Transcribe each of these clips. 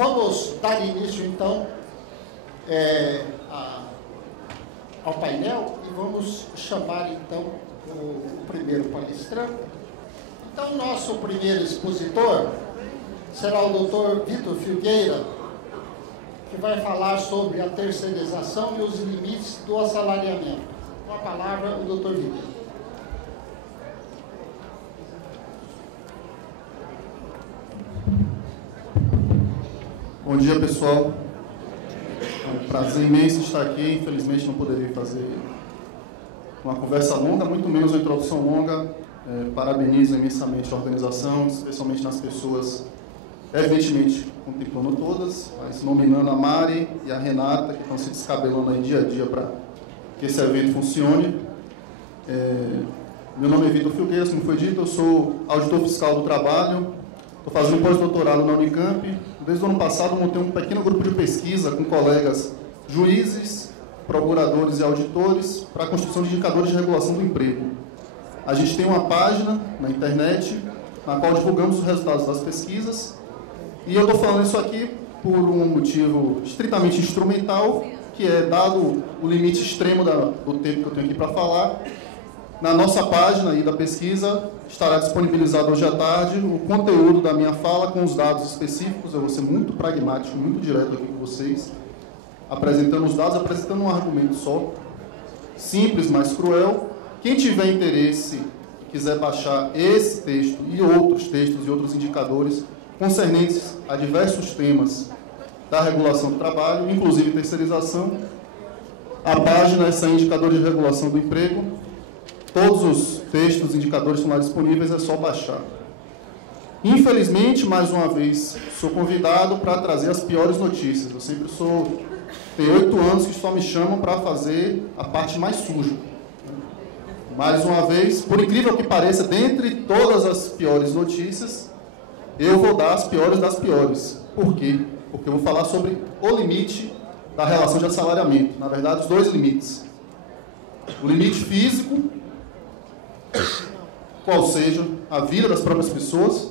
Vamos dar início, então, ao painel e vamos chamar, então, o primeiro palestrante. Então, nosso primeiro expositor será o Dr. Vitor Filgueira, que vai falar sobre a terceirização e os limites do assalariamento. Com a palavra, o Dr. Vitor. Bom dia, pessoal. É um prazer imenso estar aqui. Infelizmente, não poderia fazer uma conversa longa, muito menos uma introdução longa. Parabenizo imensamente a organização, especialmente nas pessoas, evidentemente, contemplando todas, mas nominando a Mari e a Renata, que estão se descabelando aí dia a dia para que esse evento funcione. Meu nome é Vitor Filgueira, como foi dito, eu sou auditor fiscal do trabalho, estou fazendo pós-doutorado na Unicamp. Desde o ano passado, montei um pequeno grupo de pesquisa com colegas juízes, procuradores e auditores para a construção de indicadores de regulação do emprego. A gente tem uma página na internet na qual divulgamos os resultados das pesquisas e eu estou falando isso aqui por um motivo estritamente instrumental, que é, dado o limite extremo do tempo que eu tenho aqui para falar, na nossa página aí da pesquisa estará disponibilizado hoje à tarde o conteúdo da minha fala com os dados específicos. Eu vou ser muito pragmático, muito direto aqui com vocês, apresentando os dados, apresentando um argumento só, simples, mas cruel. Quem tiver interesse, quiser baixar esse texto e outros textos e outros indicadores concernentes a diversos temas da regulação do trabalho, inclusive terceirização, a página é Indicador de Regulação do Emprego. Todos os textos, indicadores estão lá disponíveis, é só baixar. Infelizmente, mais uma vez, sou convidado para trazer as piores notícias. Eu sempre tenho 8 anos que só me chamam para fazer a parte mais suja. Mais uma vez, por incrível que pareça, dentre todas as piores notícias, eu vou dar as piores das piores. Por quê? Porque eu vou falar sobre o limite da relação de assalariamento. Na verdade, os dois limites. O limite físico, qual seja a vida das próprias pessoas,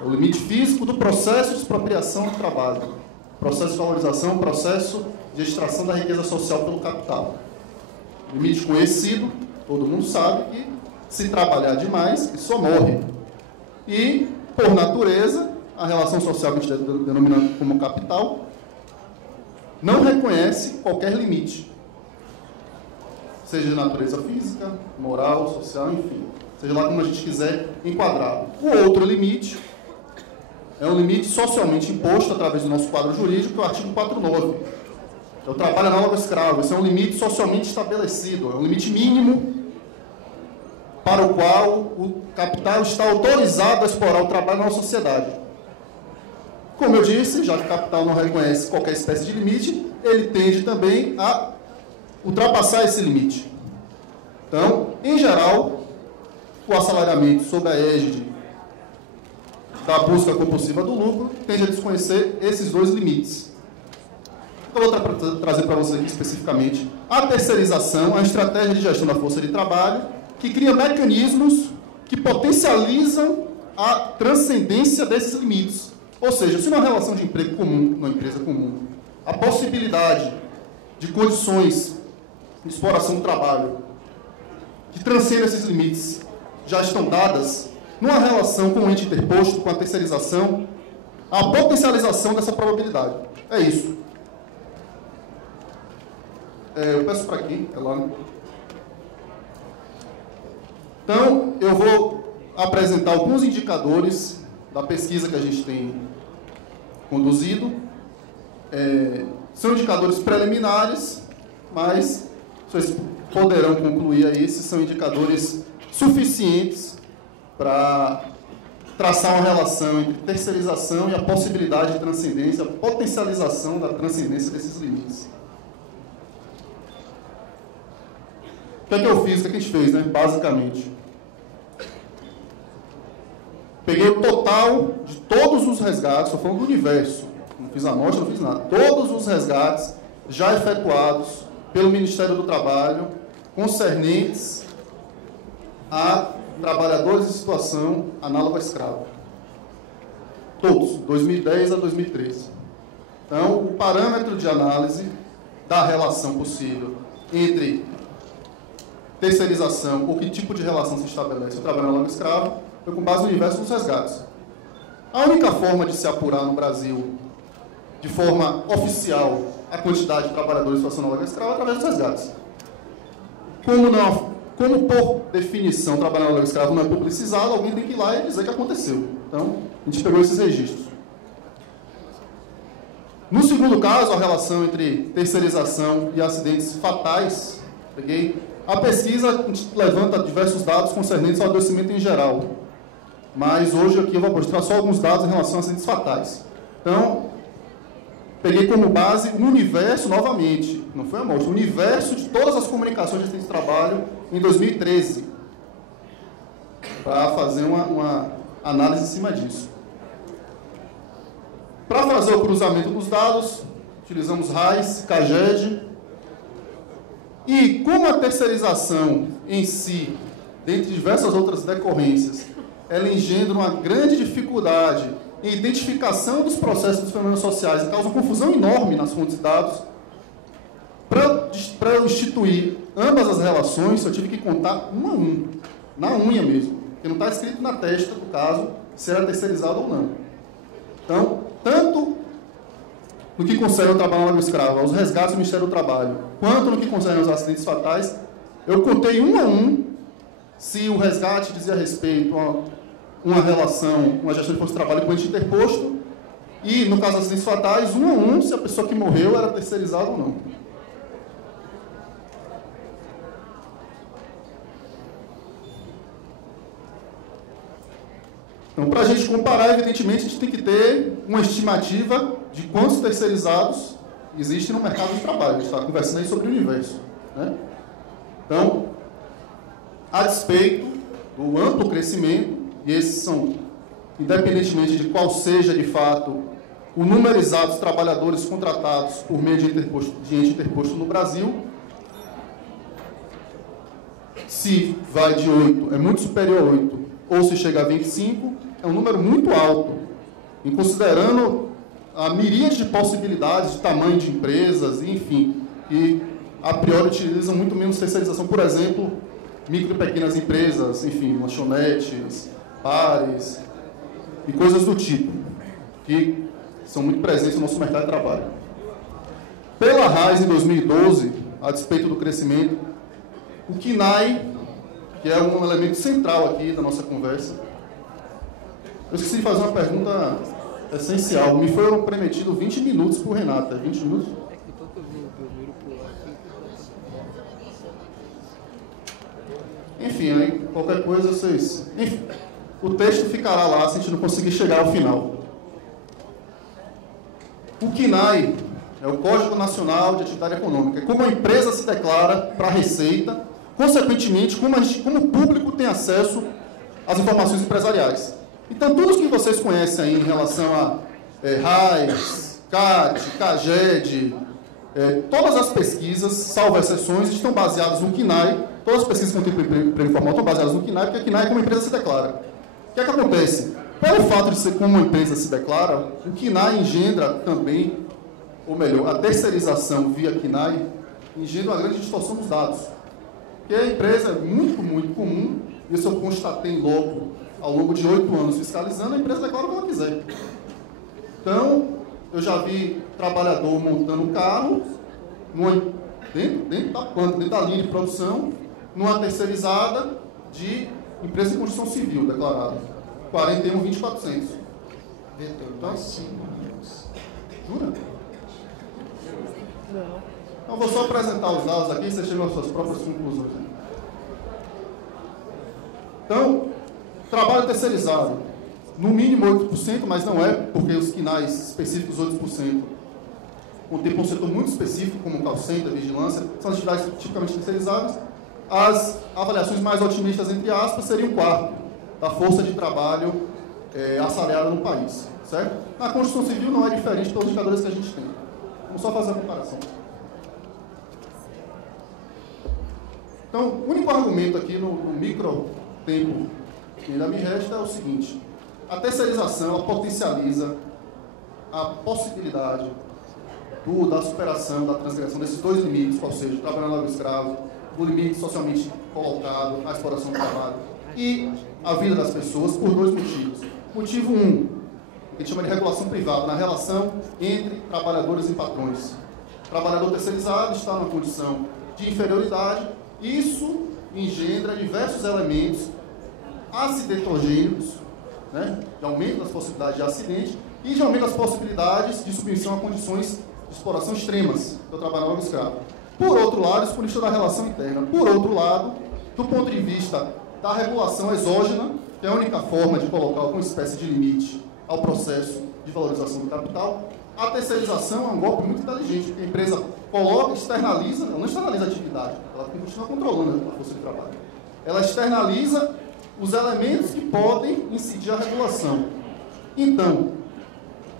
é o limite físico do processo de expropriação do trabalho, processo de valorização, processo de extração da riqueza social pelo capital. Limite conhecido, todo mundo sabe que se trabalhar demais, que só morre. E, por natureza, a relação social que a gente denomina como capital não reconhece qualquer limite, seja de natureza física, moral, social, enfim, seja lá como a gente quiser enquadrá-lo. O outro limite é um limite socialmente imposto através do nosso quadro jurídico, que é o artigo 49. É o trabalho análogo ao escravo. Esse é um limite socialmente estabelecido, é um limite mínimo para o qual o capital está autorizado a explorar o trabalho na sociedade. Como eu disse, já que o capital não reconhece qualquer espécie de limite, ele tende também a ultrapassar esse limite. Então, em geral, o assalariamento sob a égide da busca compulsiva do lucro tende a desconhecer esses dois limites. Eu vou trazer para vocês aqui especificamente a terceirização, a estratégia de gestão da força de trabalho, que cria mecanismos que potencializam a transcendência desses limites. Ou seja, se numa relação de emprego comum, numa empresa comum, a possibilidade de condições de exploração do trabalho que transcendem esses limites já estão dadas, numa relação com o ente interposto, com a terceirização, a potencialização dessa probabilidade. É isso. Eu peço para aqui, é lá. Então, eu vou apresentar alguns indicadores da pesquisa que a gente tem conduzido. São indicadores preliminares, mas vocês poderão concluir aí se são indicadores suficientes para traçar uma relação entre terceirização e a possibilidade de transcendência, a potencialização da transcendência desses limites. O que é que eu fiz? O que é que a gente fez, né? Basicamente, peguei o total de todos os resgates, estou falando do universo, não fiz a nota, não fiz nada, todos os resgates já efetuados pelo Ministério do Trabalho concernentes a trabalhadores em situação análoga a escravo. Todos, 2010 a 2013. Então, o parâmetro de análise da relação possível entre terceirização ou que tipo de relação se estabelece o trabalho análogo escravo foi com base no universo dos resgates. A única forma de se apurar no Brasil, de forma oficial, a quantidade de trabalhadores em situação análoga escrava é através dos resgates. Como por definição o trabalho análogo escravo não é publicizado, alguém tem que ir lá e dizer que aconteceu. Então, a gente pegou esses registros. No segundo caso, a relação entre terceirização e acidentes fatais, a pesquisa levanta diversos dados concernentes ao adoecimento em geral. Mas hoje aqui eu vou mostrar só alguns dados em relação a acidentes fatais. Então, peguei como base o universo, novamente, não foi a amostra, o universo de todas as comunicações de acidentes de trabalho em 2013, para fazer uma análise em cima disso. Para fazer o cruzamento dos dados, utilizamos RAIS, CAGED, e como a terceirização em si, dentre diversas outras decorrências, ela engendra uma grande dificuldade em identificação dos processos dos fenômenos sociais e causa uma confusão enorme nas fontes de dados, para instituir ambas as relações, eu tive que contar um a um, na unha mesmo, porque não está escrito na testa do caso se era terceirizado ou não. Então, tanto no que concerne ao trabalho análogo escravo, aos resgates do Ministério do Trabalho, quanto no que concerne aos acidentes fatais, eu contei um a um se o resgate dizia respeito a uma relação, uma gestão de força de trabalho com ente interposto, e, no caso dos acidentes fatais, um a um se a pessoa que morreu era terceirizada ou não. Então, para a gente comparar, evidentemente, a gente tem que ter uma estimativa de quantos terceirizados existem no mercado de trabalho. A gente está conversando aí sobre o universo, né? Então, a despeito do amplo crescimento, e esses são, independentemente de qual seja, de fato, o número exato de trabalhadores contratados por meio de ente interposto no Brasil, se vai de 8, é muito superior a 8, ou se chega a 25, é um número muito alto, em considerando a miríade de possibilidades de tamanho de empresas, enfim, e a priori utilizam muito menos terceirização, por exemplo, micro e pequenas empresas, enfim, lanchonetes, bares e coisas do tipo, que são muito presentes no nosso mercado de trabalho. Pela RAIS, em 2012, a despeito do crescimento, o KNAI, que é um elemento central aqui da nossa conversa, eu esqueci de fazer uma pergunta essencial. Me foram prometidos 20 minutos por Renata. 20 minutos? Enfim, aí, qualquer coisa vocês... Enfim, o texto ficará lá se a gente não conseguir chegar ao final. O KNAI é o Código Nacional de Atividade Econômica. É como a empresa se declara para a Receita, consequentemente, como o público tem acesso às informações empresariais. Então, tudo que vocês conhecem aí em relação a RAIS, CAT, CAGED, todas as pesquisas, salvo exceções, estão baseadas no KNAI. Todas as pesquisas que contemplam emprego informal estão baseadas no KNAI, porque o KNAI é como a empresa se declara. O que é que acontece? Pelo fato de ser como uma empresa se declara, o KNAI engendra também, ou melhor, a terceirização via KNAI engendra uma grande distorção dos dados. Porque a empresa é muito, muito comum, isso eu constatei logo, ao longo de 8 anos fiscalizando, a empresa declara o que ela quiser. Então, eu já vi trabalhador montando um carro, dentro da planta, dentro da linha de produção, numa terceirizada de empresa de construção civil declarada. 41.2400. Vitor, nós 5 minutos. Jura? Não. Então, vou só apresentar os dados aqui, vocês chegam às suas próprias conclusões. Então, trabalho terceirizado, no mínimo 8%, mas não é, porque os KNAIs específicos, 8%, contemplam um setor muito específico, como call center, vigilância, são atividades tipicamente terceirizadas. As avaliações mais otimistas, entre aspas, seriam 1/4 da força de trabalho assalariada no país, certo? Na construção civil não é diferente pelos indicadores que a gente tem. Vamos só fazer a comparação. Então, o único argumento aqui no micro tempo que ainda me resta é o seguinte: a terceirização ela potencializa a possibilidade da superação, da transgressão desses dois limites, ou seja, o trabalho análogo escravo, o limite socialmente colocado, a exploração do trabalho e a vida das pessoas, por dois motivos. Motivo 1, que a gente chama de regulação privada, na relação entre trabalhadores e patrões. O trabalhador terceirizado está numa condição de inferioridade, isso engendra diversos elementos acidentogênicos, né, de aumento das possibilidades de acidente e de aumento das possibilidades de submissão a condições de exploração extremas do trabalho análogo escravo. Por outro lado, isso por vista da relação interna. Por outro lado, do ponto de vista da regulação exógena, que é a única forma de colocar alguma espécie de limite ao processo de valorização do capital, a terceirização é um golpe muito inteligente, porque a empresa coloca, externaliza, ela não externaliza a atividade, ela continua controlando a força de trabalho. Ela externaliza os elementos que podem incidir a regulação. Então,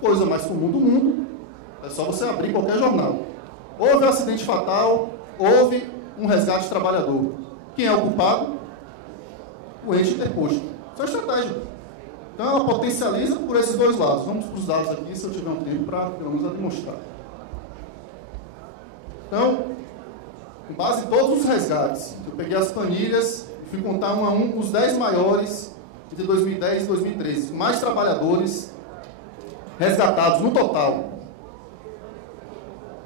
coisa mais comum do mundo, é só você abrir qualquer jornal. Houve um acidente fatal, houve um resgate de trabalhador. Quem é o culpado? O ente interposto. Isso é uma estratégia. Então, ela potencializa por esses dois lados. Vamos para os dados aqui, se eu tiver um tempo, para pelo menos demonstrar. Então, com base em todos os resgates, eu peguei as planilhas e fui contar um a um os 10 maiores entre 2010 e 2013. Mais trabalhadores resgatados no total.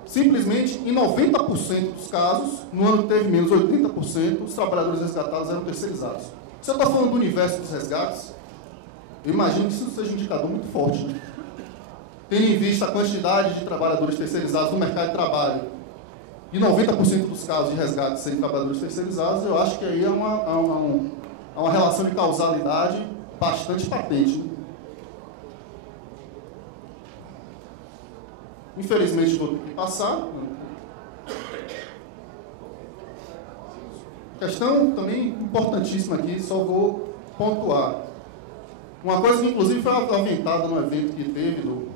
Simplesmente, em 90% dos casos, no ano que teve menos 80%, os trabalhadores resgatados eram terceirizados. Se eu estou falando do universo dos resgates, eu imagino que isso seja um indicador muito forte, né? Tendo em vista a quantidade de trabalhadores terceirizados no mercado de trabalho e 90% dos casos de resgate serem trabalhadores terceirizados, eu acho que aí é uma relação de causalidade bastante patente, né? Infelizmente, vou ter que passar. Questão também importantíssima aqui, só vou pontuar. Uma coisa que, inclusive, foi aventada no evento que teve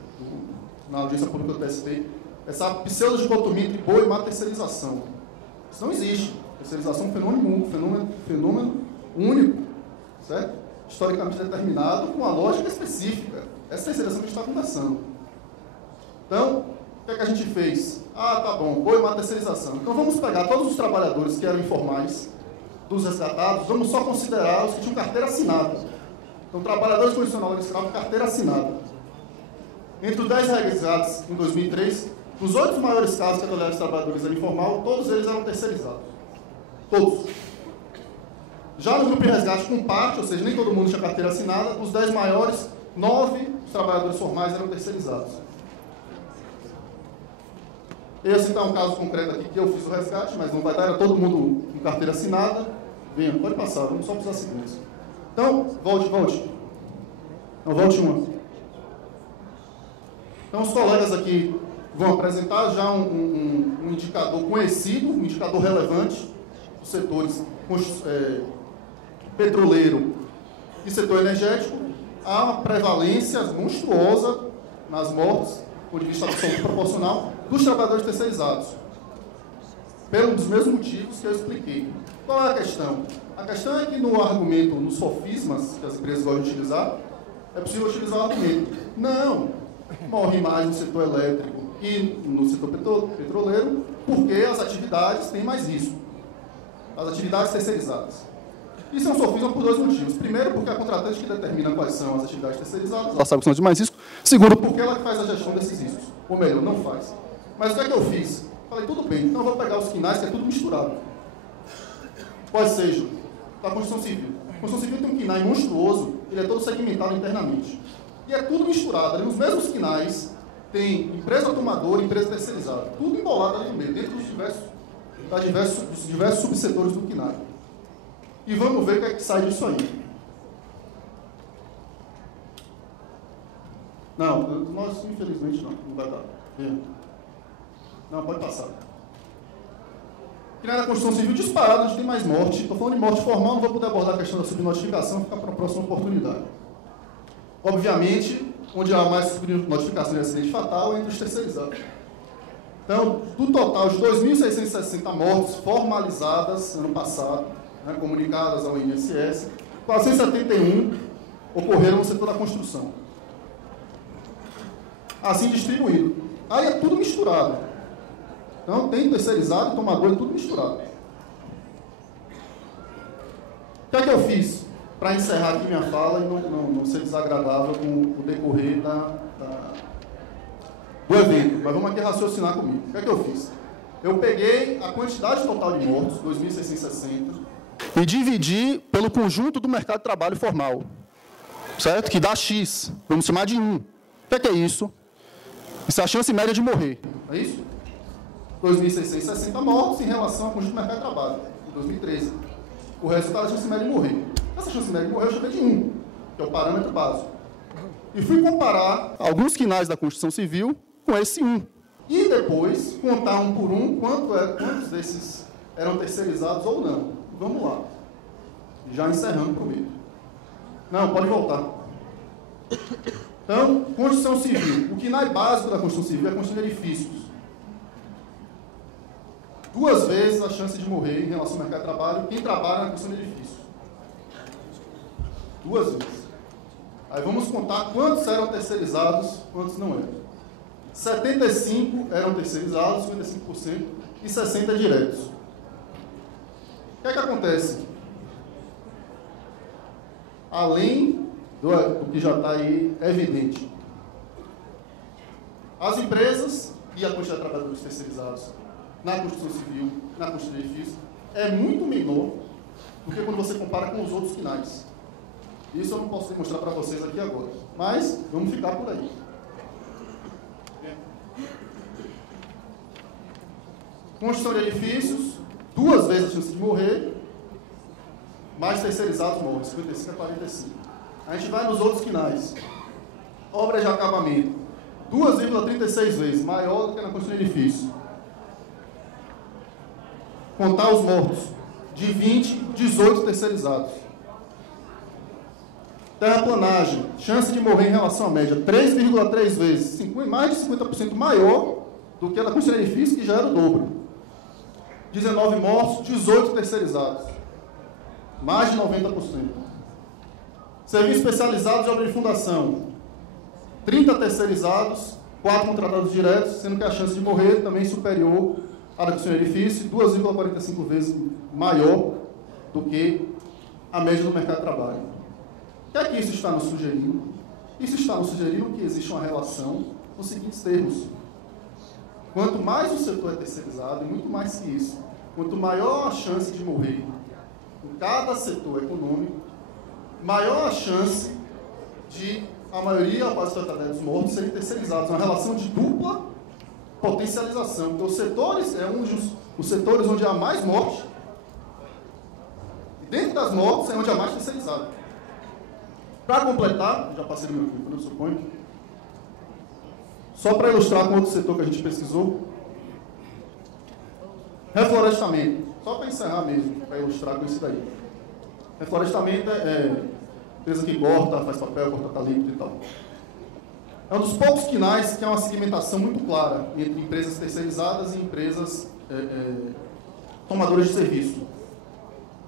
na audiência pública do TST, essa pseudo-dicotomia entre boa e má terceirização. Isso não existe. Terceirização é um fenômeno único, certo? Historicamente determinado, com uma lógica específica. Essa terceirização que a gente está conversando. Então, o que é que a gente fez? Ah, tá bom, boa e má terceirização. Então, vamos pegar todos os trabalhadores que eram informais dos resgatados, vamos só considerar os que tinham carteira assinada. Então, trabalhadores condicionais escravos, carteira assinada. Entre os 10 resgates em 2003, nos 8 maiores casos que a de trabalhadores era informal, todos eles eram terceirizados. Todos. Já no grupo de resgate com parte, ou seja, nem todo mundo tinha carteira assinada, os 10 maiores, 9 trabalhadores formais eram terceirizados. Eu ia citar um caso concreto aqui, que eu fiz o resgate, mas não vai dar, era todo mundo com carteira assinada. Venha, pode passar, vamos só para os acidentes. Então, volte. Não, volte uma. Então, os colegas aqui vão apresentar já um indicador conhecido, um indicador relevante dos setores petroleiro e setor energético. Há uma prevalência monstruosa nas mortes, do ponto de vista absoluto proporcional, dos trabalhadores terceirizados. Pelos mesmos motivos que eu expliquei. Qual é a questão? A questão é que no argumento, nos sofismas que as empresas gostam de utilizar, é possível utilizar o argumento. Não, morre mais no setor elétrico e no setor petroleiro, porque as atividades têm mais risco. As atividades terceirizadas. Isso é um sofisma por dois motivos. Primeiro, porque é a contratante que determina quais são as atividades terceirizadas, ela sabe que são de mais risco. Segundo, porque ela que faz a gestão desses riscos. Ou melhor, não faz. Mas o que é que eu fiz? Falei, tudo bem, então eu vou pegar os quinais, que é tudo misturado. Quais sejam? Da Constituição Civil. A Constituição Civil tem um quinai monstruoso, ele é todo segmentado internamente. E é tudo misturado. Ali nos mesmos quinais tem empresa tomadora e empresa terceirizada. Tudo embolado ali no meio, dentro dos diversos subsetores do quinai. E vamos ver o que é que sai disso aí. Não, nós infelizmente não vai dar. Não, pode passar. Criar a Constituição Civil disparada, a gente tem mais morte. Estou falando de morte formal, não vou poder abordar a questão da subnotificação, fica para a próxima oportunidade. Obviamente, onde há mais subnotificação de acidente fatal é entre os terceirizados. Então, do total de 2.660 mortes formalizadas ano passado, né, comunicadas ao INSS, 471 ocorreram no setor da construção. Assim distribuído. Aí é tudo misturado. Então, tem terceirizado e tomador, é tudo misturado. O que é que eu fiz para encerrar aqui minha fala e não ser desagradável com o decorrer do evento? Mas vamos aqui raciocinar comigo. O que é que eu fiz? Eu peguei a quantidade total de mortos, 2.660, e dividi pelo conjunto do mercado de trabalho formal, certo? Que dá X, vamos chamar de 1. O que é isso? Isso é a chance média de morrer, é isso? 2.660 mortos em relação ao conjunto do mercado de trabalho, em 2013. O resultado da chance média de morrer. Essa chance média de morrer eu chamei de 1, que é o parâmetro básico. E fui comparar alguns quinais da Constituição Civil com esse 1. E depois, contar um por um quantos desses eram terceirizados ou não. Vamos lá. Já encerrando comigo. Não, pode voltar. Então, Constituição Civil. O quinai básico da Constituição Civil é a Constituição de Edifícios. 2 vezes a chance de morrer em relação ao mercado de trabalho quem trabalha na Constituição de Edifícios. 2 vezes. Aí vamos contar quantos eram terceirizados, quantos não eram. 75 eram terceirizados, 55%, e 60 diretos. O que é que acontece? Além do que já está aí evidente, as empresas e a quantidade de trabalhadores terceirizados na Constituição Civil, na Constituição de Edifícios, é muito menor do que quando você compara com os outros quinais. Isso eu não posso demonstrar para vocês aqui agora, mas vamos ficar por aí. Construção de edifícios, 2 vezes a chance de morrer, mais terceirizados morrem, 55 a 45. A gente vai nos outros quinais. Obras de acabamento, 2,36 vezes, maior do que na construção de edifícios. Contar os mortos, de 20, 18 terceirizados. Terraplanagem, chance de morrer em relação à média, 3,3 vezes, mais de 50% maior do que a da construção de edifícios, que já era o dobro. 19 mortos, 18 terceirizados. Mais de 90%. Serviços especializados de obra de fundação. 30 terceirizados, 4 contratados diretos, sendo que a chance de morrer também superior à da construção de edifício, 2,45 vezes maior do que a média do mercado de trabalho. O que é que isso está nos sugerindo? Isso está nos sugerindo que existe uma relação nos seguintes termos. Quanto mais o setor é terceirizado, e muito mais que isso, quanto maior a chance de morrer em cada setor econômico, maior a chance de a maioria, quase totalidade dos mortos, serem terceirizados. Uma relação de dupla potencialização. Então, os setores os setores onde há mais morte, e dentro das mortes é onde há mais terceirizado. Para completar, já passei do meu tempo, eu suponho, só para ilustrar com outro setor que a gente pesquisou, reflorestamento, só para encerrar mesmo, para ilustrar com isso daí. Reflorestamento é empresa que corta, faz papel, corta talento e tal. É um dos poucos quinais que há uma segmentação muito clara entre empresas terceirizadas e empresas tomadoras de serviço.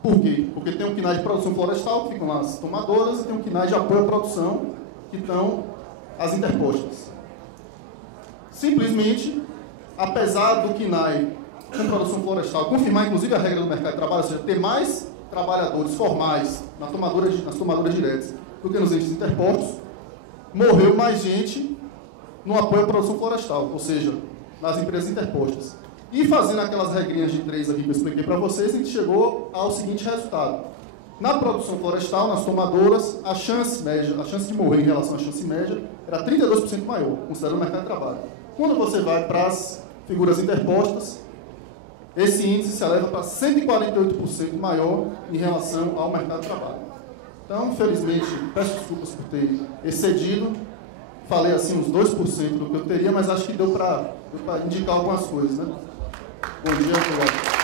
Por quê? Porque tem um quinai de produção florestal, que ficam lá as tomadoras, e tem um quinai de apoio à produção, que estão as interpostas. Simplesmente, apesar do quinai com produção florestal confirmar, inclusive, a regra do mercado de trabalho, ou seja, ter mais trabalhadores formais nas tomadoras diretas do que nos entes interpostos, morreu mais gente no apoio à produção florestal, ou seja, nas empresas interpostas. E fazendo aquelas regrinhas de 3 aqui que eu expliquei para vocês, a gente chegou ao seguinte resultado. Na produção florestal, nas tomadoras, a chance de morrer em relação à chance média era 32% maior, considerando o mercado de trabalho. Quando você vai para as figuras interpostas, esse índice se eleva para 148% maior em relação ao mercado de trabalho. Então, infelizmente, peço desculpas por ter excedido. Falei assim uns 2% do que eu teria, mas acho que deu para indicar algumas coisas, né? Bom dia, obrigado.